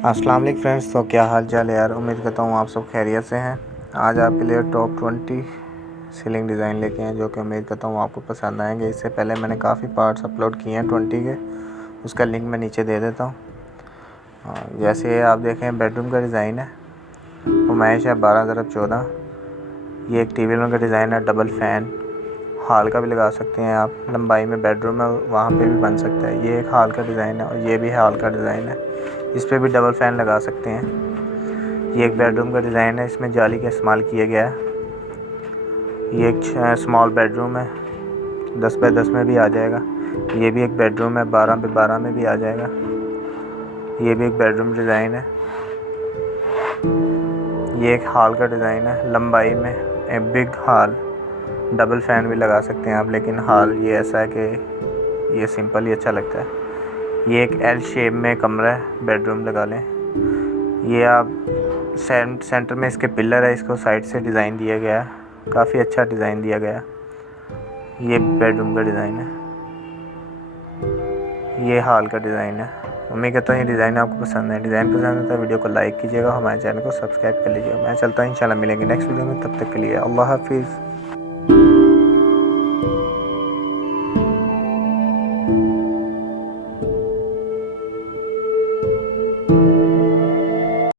अस्सलाम वालेकुम फ्रेंड्स। तो क्या हाल चाल है यार। उम्मीद करता हूँ आप सब खैरियत से हैं। आज आपके लिए टॉप 20 सीलिंग डिज़ाइन लेके हैं जो कि उम्मीद करता हूँ आपको पसंद आएंगे। इससे पहले मैंने काफ़ी पार्ट्स अपलोड किए हैं 20 के, उसका लिंक मैं नीचे दे देता हूँ। जैसे आप देखें, बेडरूम का डिज़ाइन है, नुमाइश है 12x14। ये एक टीवी रूम का डिज़ाइन है, डबल फ़ैन। हॉल का भी लगा सकते हैं आप, लंबाई में बेडरूम है वहाँ पे भी बन सकता है। ये एक हॉल का डिज़ाइन है और ये भी हॉल का डिज़ाइन है, इस पर भी डबल फ़ैन लगा सकते हैं। ये एक बेडरूम का डिज़ाइन है, इसमें जाली का इस्तेमाल किया गया है। ये एक स्मॉल बेडरूम है, 10x10 में भी आ जाएगा। ये भी एक बेडरूम है, 12x12 में भी आ जाएगा। ये भी एक बेडरूम डिज़ाइन है। ये एक हॉल का डिज़ाइन है, लंबाई में एक बिग हॉल। डबल फ़ैन भी लगा सकते हैं आप, लेकिन हॉल ये ऐसा है कि ये सिंपल ही अच्छा लगता है। ये एक एल शेप में कमरा है, बेडरूम लगा लें। ये आप सेंटर में इसके पिलर है, इसको साइड से डिज़ाइन दिया गया है, काफ़ी अच्छा डिज़ाइन दिया गया। ये बेडरूम का डिज़ाइन है, ये हॉल का डिज़ाइन है। उम्मीद करता हूँ ये डिज़ाइन आपको पसंद है। डिज़ाइन पसंद है तो वीडियो को लाइक कीजिएगा, हमारे चैनल को सब्सक्राइब कर लीजिएगा। मैं चलता हूँ, इंशाल्लाह मिलेंगे नेक्स्ट वीडियो में। तब तक के लिए अल्लाह हाफिज़।